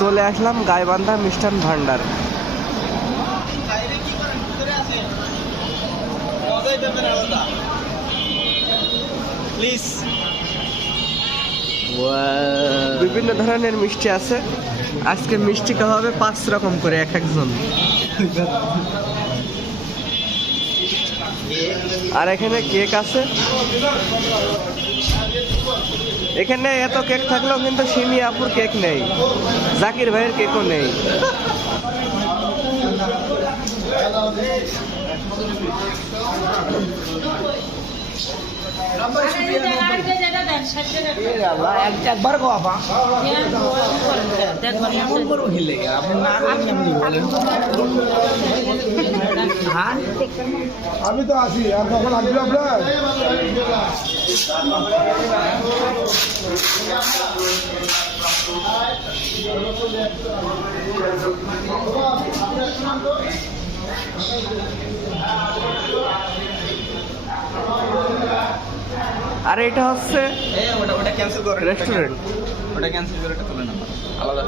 চলে আসলাম গাইবান্ধা মিষ্টান ভান্ডার। বিভিন্ন ধরনের মিষ্টি আছে। আজকে মিষ্টি খাওয়া হবে 5 রকম করে এক একজন। আর এখানে কেক আছে। এখানে এত কেক থাকলেও কিন্তু সিমি আপুর কেক নেই, জাকির ভাইয়ের কেকও নেই। একবার আমি তো আসি আর তখন আসবে আপনার। আর এটা হচ্ছে ওটা ক্যান্সেল করে রেস্টুরেন্ট। ওটা ক্যান্সেল করে এটা তুলে না আলাদা।